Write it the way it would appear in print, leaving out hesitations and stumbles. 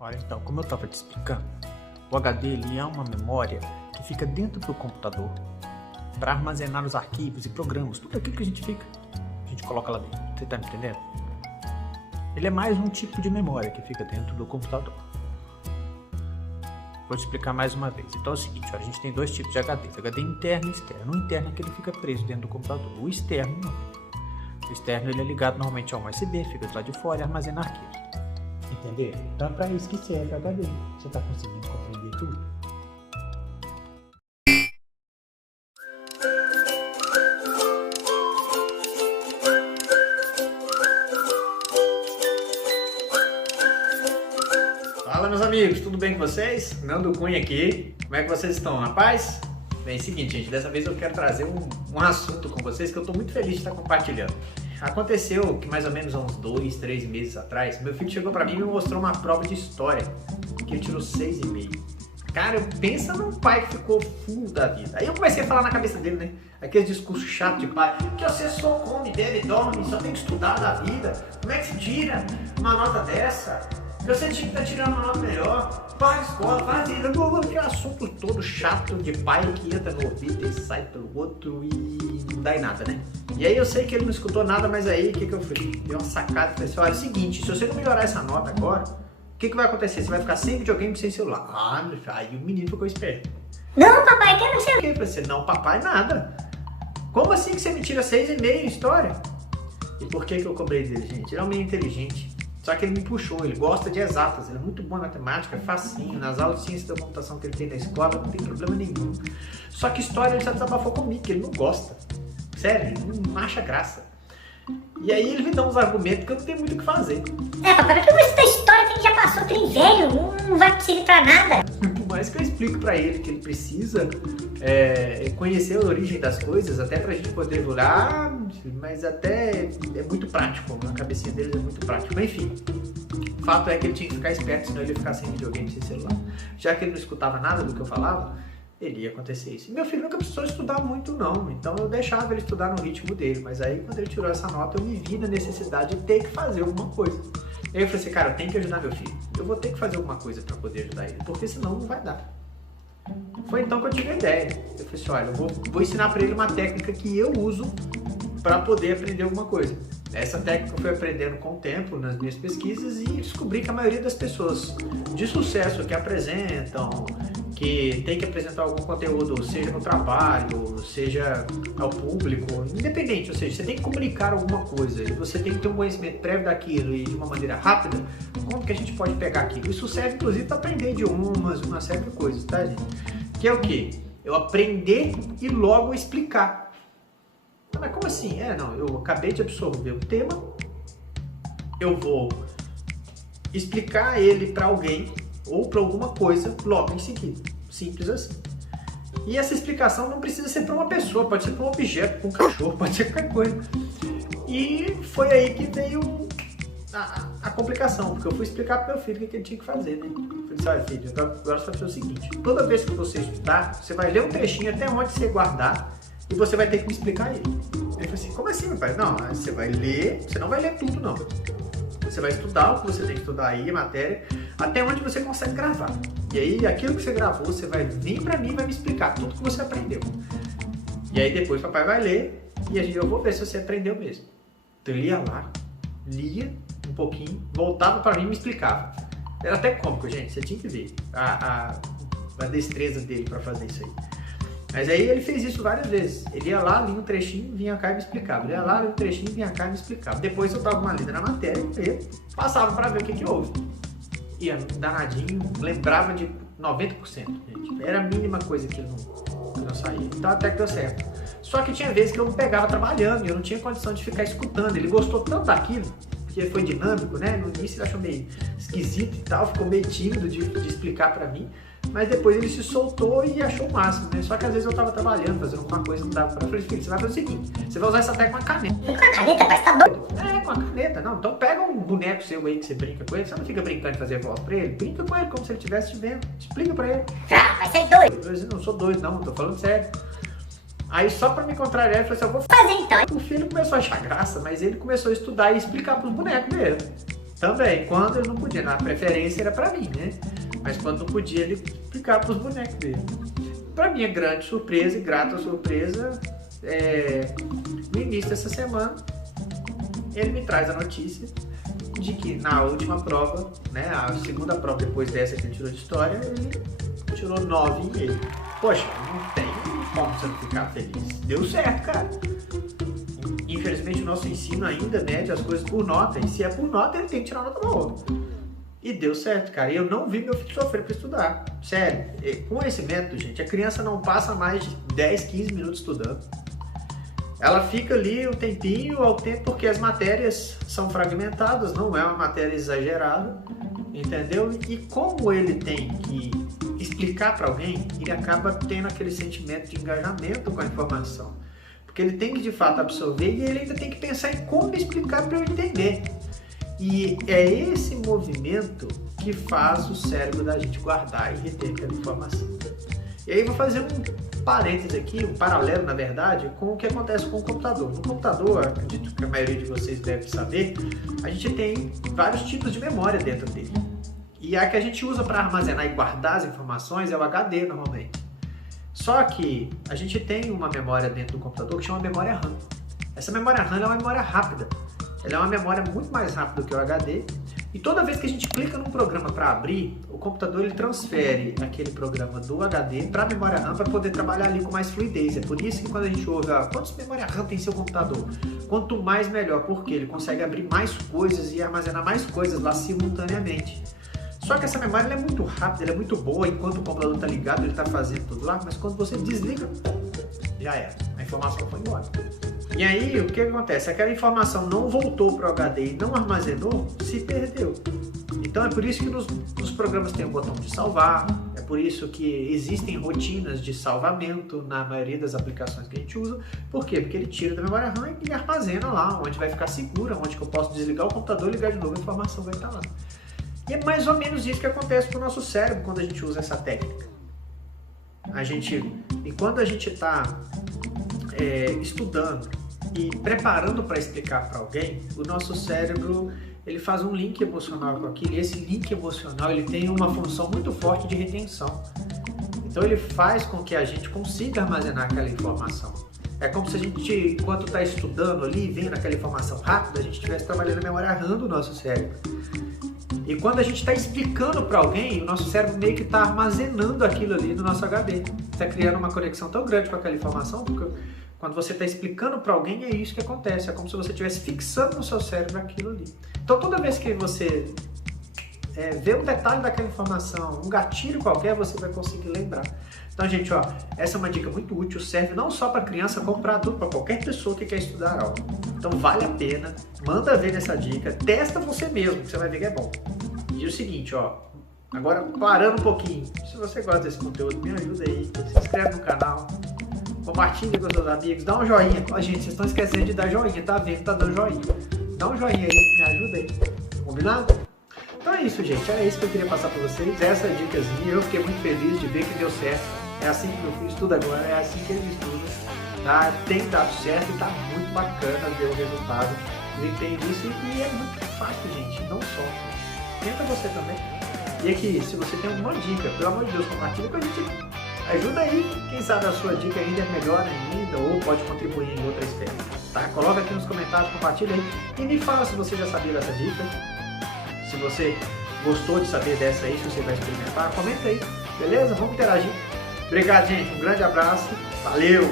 Olha, então, como eu estava te explicando, o HD ele é uma memória que fica dentro do computador para armazenar os arquivos e programas, tudo aquilo que a gente coloca lá dentro. Você tá me entendendo? Ele é mais um tipo de memória que fica dentro do computador. Vou te explicar mais uma vez. Então é o seguinte, olha, a gente tem dois tipos de HDs, HD interno e externo. O interno é que ele fica preso dentro do computador, o externo não. O externo ele é ligado normalmente a um USB, fica do lado de fora e armazena arquivos. Entendeu? Então é para isso que serve o HD. Você está conseguindo compreender tudo? Fala, meus amigos, tudo bem com vocês? Nando Cunha aqui. Como é que vocês estão, rapaz? Bem, seguinte, gente, dessa vez eu quero trazer um assunto com vocês que eu estou muito feliz de estar compartilhando. Aconteceu que mais ou menos há uns 2, 3 meses atrás, meu filho chegou pra mim e me mostrou uma prova de história, que ele tirou 6,5. Cara, pensa num pai que ficou full da vida. Aí eu comecei a falar na cabeça dele, né? Aquele discurso chato de pai, que você só come, bebe, dorme, só tem que estudar da vida. Como é que se tira uma nota dessa? Você tinha que estar tirando uma nota melhor. Vai à escola, vai à vida. Aquele assunto todo chato de pai que entra no ouvido e sai pelo outro e não dá em nada, né? E aí eu sei que ele não escutou nada, mas aí o que eu fiz? Dei uma sacada e falei assim, olha, é o seguinte, se você não melhorar essa nota agora, o que vai acontecer? Você vai ficar sem videogame e sem celular. Ah, meu filho, aí o menino ficou esperto. Não, papai, quero ser. Eu falei assim, não, papai, nada. Como assim que você me tira 6,5 em história? E por que eu cobrei dele, gente? Ele é um menino inteligente. Só que ele me puxou, ele gosta de exatas, ele é muito bom em matemática, é facinho, nas aulas de ciência da computação que ele tem na escola, não tem problema nenhum. Só que história ele já desabafou comigo, que ele não gosta. Sério, ele não acha graça. E aí ele me dá uns argumentos que eu não tenho muito o que fazer. É, papai, por que você da história que já passou, trem velho, não vai servir pra nada? Por mais que eu explico pra ele que ele precisa conhecer a origem das coisas, até pra gente poder evoluir, mas até é muito prático, na cabecinha deles é muito prático. Mas enfim, o fato é que ele tinha que ficar esperto, senão ele ia ficar sem videogame, sem celular. Já que ele não escutava nada do que eu falava, ele ia acontecer isso. E meu filho nunca precisou estudar muito não, então eu deixava ele estudar no ritmo dele, mas aí quando ele tirou essa nota eu me vi na necessidade de ter que fazer alguma coisa. Aí eu falei assim, cara, eu tenho que ajudar meu filho, eu vou ter que fazer alguma coisa para poder ajudar ele, porque senão não vai dar. Foi então que eu tive a ideia. Eu falei assim, olha, eu vou ensinar para ele uma técnica que eu uso para poder aprender alguma coisa. Essa técnica eu fui aprendendo com o tempo nas minhas pesquisas e descobri que a maioria das pessoas de sucesso que apresentam, que tem que apresentar algum conteúdo, seja no trabalho, seja ao público, independente, ou seja, você tem que comunicar alguma coisa e você tem que ter um conhecimento prévio daquilo e de uma maneira rápida, como que a gente pode pegar aquilo? Isso serve inclusive para aprender idiomas, uma série de coisas, tá, gente? Que é o quê? Eu aprender e logo explicar. Mas como assim? Não, eu acabei de absorver o tema, eu vou explicar ele para alguém ou para alguma coisa logo em seguida. Simples assim. E essa explicação não precisa ser para uma pessoa, pode ser para um objeto, para um cachorro, pode ser qualquer coisa. E foi aí que veio a complicação, porque eu fui explicar para meu filho o que ele tinha que fazer, né? Eu falei assim, olha filho, agora você vai fazer o seguinte, toda vez que você estudar, você vai ler um trechinho até onde você guardar e você vai ter que me explicar ele. Ele falou assim, como assim, meu pai? Não, você vai ler, você não vai ler tudo não. Você vai estudar o que você tem que estudar aí, a matéria, até onde você consegue gravar. E aí, aquilo que você gravou, você vai vir pra mim e vai me explicar tudo que você aprendeu. E aí depois o papai vai ler e eu vou ver se você aprendeu mesmo. Então eu lia lá, lia um pouquinho, voltava pra mim e me explicava. Era até cômico, gente, você tinha que ver a destreza dele pra fazer isso aí. Mas aí ele fez isso várias vezes. Ele ia lá, lia um trechinho, vinha cá e me explicava. Ele ia lá, lia um trechinho, vinha cá e me explicava. Depois eu dava uma lida na matéria e passava para ver o que houve. Ia danadinho, lembrava de 90%, gente. Era a mínima coisa que não saía. Então até que deu certo. Só que tinha vezes que eu não pegava trabalhando e eu não tinha condição de ficar escutando. Ele gostou tanto daquilo, porque foi dinâmico, né? No início ele achou meio esquisito e tal, ficou meio tímido de explicar para mim. Mas depois ele se soltou e achou o máximo, né? Só que às vezes eu tava trabalhando, fazendo alguma coisa, não dava pra fazer. Filho, você vai fazer o seguinte, você vai usar essa técnica com a caneta. Com a caneta, pai, você tá doido? Com a caneta, não. Então pega um boneco seu aí que você brinca com ele, você não fica brincando de fazer voz pra ele, brinca com ele como se ele estivesse te vendo, explica pra ele. Ah, vai ser doido. Eu não sou doido não, tô falando sério. Aí só pra me contrariar, ele falou assim, eu vou Fazer então. O filho começou a achar graça, mas ele começou a estudar e explicar pros bonecos dele. Também, quando ele não podia, na preferência era pra mim, né? Mas quando não podia, ele explicava pros bonecos dele. Pra minha grande surpresa e grata surpresa, no início dessa semana, ele me traz a notícia de que na última prova, né, a segunda prova depois dessa que ele tirou de história, ele tirou 9,5. Poxa, não tem como você não ficar feliz. Deu certo, cara. Infelizmente o nosso ensino ainda mede as coisas por nota, e se é por nota ele tem que tirar nota boa. E deu certo, cara. Eu não vi meu filho sofrer para estudar. Sério, com esse método, gente, a criança não passa mais de 10, 15 minutos estudando. Ela fica ali um tempinho ao tempo, porque as matérias são fragmentadas, não é uma matéria exagerada, entendeu? E como ele tem que explicar para alguém, ele acaba tendo aquele sentimento de engajamento com a informação. Porque ele tem que de fato absorver e ele ainda tem que pensar em como explicar para eu entender. E é esse movimento que faz o cérebro da gente guardar e reter aquela informação. E aí eu vou fazer um parênteses aqui, um paralelo na verdade, com o que acontece com o computador. No computador, acredito que a maioria de vocês deve saber, a gente tem vários tipos de memória dentro dele. E a que a gente usa para armazenar e guardar as informações é o HD normalmente. Só que a gente tem uma memória dentro do computador que chama memória RAM. Essa memória RAM é uma memória rápida. Ela é uma memória muito mais rápida do que o HD. E toda vez que a gente clica num programa para abrir, o computador ele transfere aquele programa do HD para a memória RAM para poder trabalhar ali com mais fluidez. É por isso que quando a gente ouve, quantas memória RAM tem seu computador? Quanto mais melhor, porque ele consegue abrir mais coisas e armazenar mais coisas lá simultaneamente. Só que essa memória ela é muito rápida, ela é muito boa, enquanto o computador está ligado, ele está fazendo tudo lá, mas quando você desliga, já era, a informação foi embora. E aí, o que acontece? Aquela informação não voltou para o HD e não armazenou, se perdeu. Então é por isso que nos programas tem o botão de salvar, é por isso que existem rotinas de salvamento na maioria das aplicações que a gente usa. Por quê? Porque ele tira da memória RAM e armazena lá, onde vai ficar segura, onde que eu posso desligar o computador e ligar de novo, a informação vai estar lá. E é mais ou menos isso que acontece com o nosso cérebro quando a gente usa essa técnica. Quando a gente está estudando e preparando para explicar para alguém, o nosso cérebro ele faz um link emocional com aquilo, e esse link emocional ele tem uma função muito forte de retenção. Então ele faz com que a gente consiga armazenar aquela informação. É como se a gente, enquanto está estudando ali, vendo aquela informação rápida, a gente estivesse trabalhando a memória RAM do nosso cérebro. E quando a gente está explicando para alguém, o nosso cérebro meio que está armazenando aquilo ali no nosso HD. Está criando uma conexão tão grande com aquela informação, porque quando você está explicando para alguém, é isso que acontece. É como se você estivesse fixando no seu cérebro aquilo ali. Então, toda vez que você vê um detalhe daquela informação, um gatilho qualquer, você vai conseguir lembrar. Então, gente, essa é uma dica muito útil. Serve não só para criança, como para adulto, para qualquer pessoa que quer estudar algo. Então, vale a pena. Manda ver nessa dica. Testa você mesmo, que você vai ver que é bom. E o seguinte, agora parando um pouquinho. Se você gosta desse conteúdo, me ajuda aí. Se inscreve no canal. Compartilha com seus amigos, dá um joinha. Gente, vocês estão esquecendo de dar joinha, tá vendo? Tá dando joinha. Dá um joinha aí, me ajuda aí. Combinado? Então é isso, gente. Era isso que eu queria passar para vocês. Essa dicasinha. Eu fiquei muito feliz de ver que deu certo. É assim que meu filho estuda agora, é assim que ele estuda. Tá? Tem dado certo e tá muito bacana ver o resultado. Ele tem isso e é muito fácil, gente. Não sofre. Tenta você também. E aqui, se você tem alguma dica, pelo amor de Deus, compartilha com a gente. Ajuda aí, quem sabe a sua dica ainda é melhor ainda ou pode contribuir em outra esfera, tá? Coloca aqui nos comentários, compartilha aí e me fala se você já sabia dessa dica, se você gostou de saber dessa aí, se você vai experimentar, comenta aí, beleza? Vamos interagir. Obrigado, gente, um grande abraço, valeu!